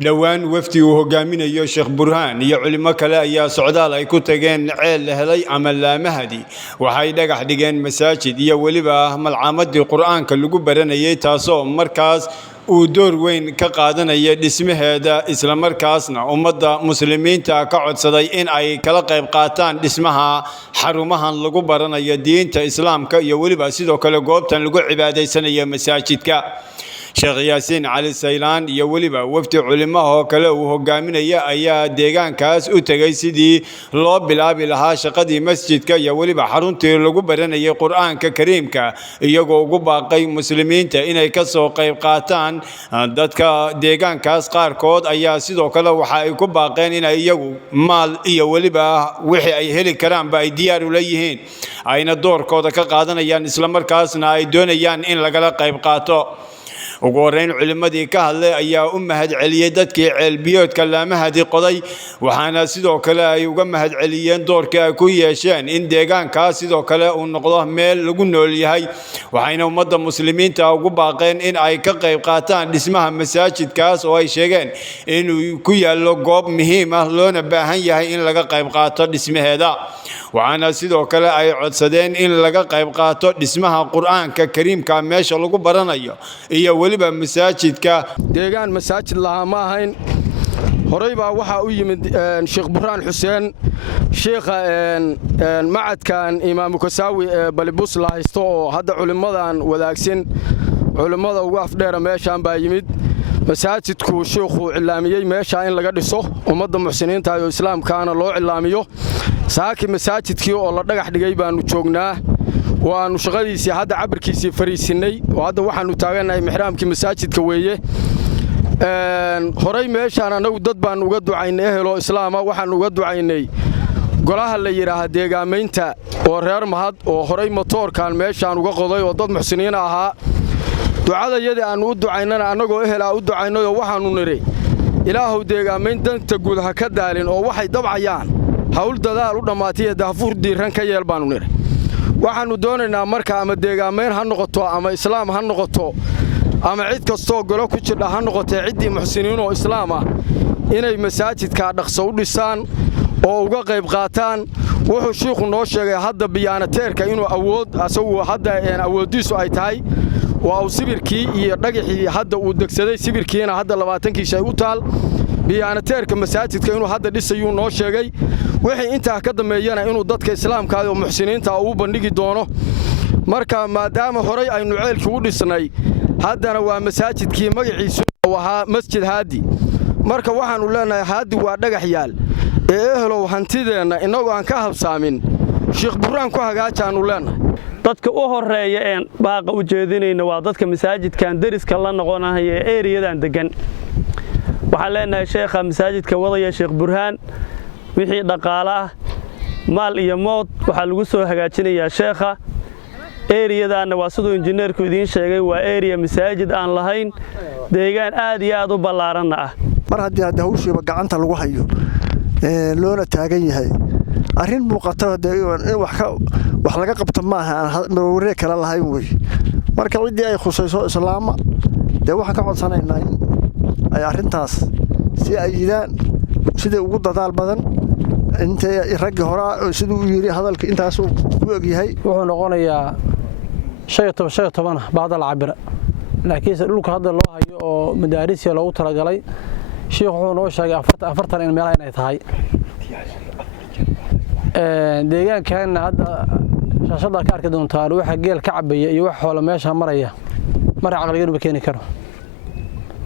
dhawaan wafdi uu hogaaminayo Sheekh Burhaan iyo culimo kale ayaa socdaal ay ku tageen ceel la helay ama laamahadi waxay dhagax dhigeen masaajid iyo waliba malcaamadii quraanka lagu baranayay taasoo markaas uu door weyn ka qaadanaya dhismaheeda isla markaasna ummadda muslimiinta ka codsaday in ay kala qayb qaataan dhismaha xarumahan lagu baranayo diinta islaamka iyo waliba sidoo kale goobtan lagu cibaadaysanayo masaajidka Sheekh Yaasiin Cali Saylaan iyo waliba wafdi culimo oo kale uu hogaaminaya ayaa deegaankaas u tagay sidii loo bilaabi lahaa shaqadii masjidka iyo waliba xaruntii lagu baranayay quraanka kariimka iyagoo ugu baaqay muslimiinta inay ka soo qayb qaataan dadka deegaankaas qaarkood ayaa sidoo kale waxa ay ku baaqeen in ay iyagu maal iyo waliba wixii ay heli karaan ba ay diyaar u leeyihiin ayna doorkooda ka qaadanayaan isla markaasna ay doonayaan in laga qayb qaato ugu horeyn culimadii ka hadlay ayaa u mahad celiyay dadkii ceel biyoodka laamahadi qoday waxaana sidoo kale ay uga mahad celiyeen doorkii ay ku yeesheen in deegaanka sidoo kale uu noqdo meel lagu nool yahay waxayna ummadda muslimiinta ugu baaqeen in ay ka qayb qaataan dhismaha masaajidkaas oo ay sheegeen inuu ku yaalo goob muhiim ah loona baahan yahay in laga qayb qaato dhismaheeda waxaana sidoo kale ay codsadeen in laga qayb qaato dhismaha quraanka kariimka meesha lagu baranayo iyo waliba masaajidka deegaan masaajid laha ma ahayn horay baa waxa u yimid Sheekh Burhaan Xuseen sheekha macadkan Imaam Kasaawi Balibus la haysto oo hadda culimadan wadaagsan culimada ugu afdheer meeshan baa yimid masaajidku sheekhu cilaamiyay meesha in laga dhiso ummadda muxsiniinta iyo islaamkaana loo cilaamiyo saaki masaajidkii oo la dhagax dhigay baanu joognaa waanu shaqadiisii hadda cabirkiisii fariisinay oo hadda waxaanu taaganahay mixraamkii masaajidka weeye horay meeshaan anagu dad baan uga ducaynay ehelo islaama waxaan uga ducaynay golaha la yiraahdo deegaamaynta oo reer mahad oo horay motoorkan meeshaan uga qoday oo dad muxsiniin ahaa ducadayadii aan u ducaynana anagoo ehela u ducaynay oo waxaanu niri ilaahu deegaamayn danta guud ha ka daalin oo waxay dabcayaan hawl dadaal u dhamaatay daafur diiran ka yeel baanu niri waxaanu doonaynaa marka ama deegaamayn ha noqoto ama islaam ha noqoto ama cid kastoo golo ku jira ha noqotay ciidii muxsiniin oo islaam ah inay masaajidka dhaqso u dhisaan oo uga qayb qaataan wuxuu sheekhu noo sheegay hadda biyaanateerka inuu awood asagu hadda awoodiisu ay tahay waa sibirkii iyo dhagaxii hadda uu degsaday sibirkiina hadda 20 shay u taal biyaanateerka masaajidka inuu hadda dhisayuu noo sheegay wixii inta ka dambeeyana inuu dadka islaamka iyo muxsiniinta uu bandhigi doono marka maadaama horay aynu ceelkii u dhisnay haddana waa masaajidkii magaciisu waxa masjid haadi marka waxaanu leenahay haadi waa dhagax yaal ehelo hantideena inagu aan ka habsaamin Sheekh Burhaan ku hagaajaanu leenahay dadka u horeeya ee baaqa u jeedinayna waa dadka masaajidkan dariska la noqonayo ee ereyadan degan waxaan leenahay sheekha masaajidka wadaya Sheekh Burhaan wixii dhaqaale ah maal iyo mood waxa lagu soo hagaajinayaa sheekha ereyadan waa sidoo injineerku idin sheegay waa area masaajid aan lahayn deegaan aad iyo aad u ballaaran ah mar haddii hawshiiba gacanta lagu hayo loona taagan yahay arrin muuqato in wax laga qabto ma aha marware kala lahayn way marka cidii ay khusayso islaama de waxa ka codsanaynaa in ay arrintaas si ay yidaan sida ugu dadaal badan inta ragga hore sidoo yiri hadalka intaas uu ku ogyahay wuxuu noqonayaa shay toban baad la cabira laakiin dhulka hadda loo hayo oo madaaris loogu talagalay sheekhu wuxuu noo sheegay 40 in meel ay tahay deegaankan hadda shaashada ka arki doontaan waxa geel ka cabaya iyo wax xoolo meesha maraya mar aqalgeenu keeni karo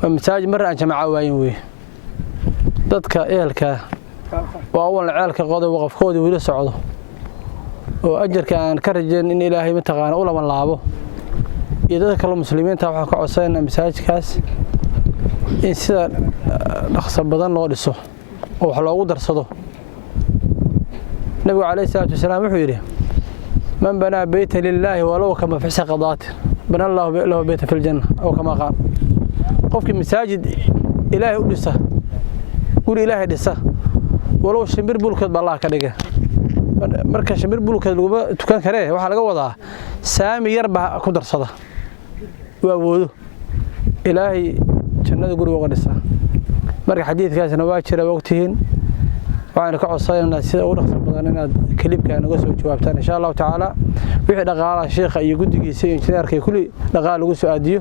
masaajid mar aan jamaaca waayin way dadka eelka waa wal ceelka qodob waqafkooda wili socdo oo ajarka aan ka rajeen in Ilaahay mataqaana u laban laabo iyo dadka kale muslimiinta waxa ka codsanayna masaajidkaas in sida dhaqso badan loo dhiso oo wax loogu darsado nabiga عليه الصلاه والسلام wuxuu yiri man bana bayta lillahi walaw kama fi saqadat bana Allah lahu bayta fil janna aw kama qaal qofki masaajid Ilaahay u dhisa guri Ilaahay dhisa walaw shimbir bulkad Allah ka dhiga marka shimbir bulkad lagu tukan kare waxa laga wadaa saami yarba ku darsada waa woodo Ilaahay jannada guriga uga dhisa marka xadiidkaasna waa jira waqtihiin waxaan ka codsanaynaa sida ugu dhaqso badan inaad klibka naga soo jawaabtaan insha Allah taala wixii dhaqaalaha sheekha iyo gudigiisa injineerka kulli dhaqaal lagu soo aadiyo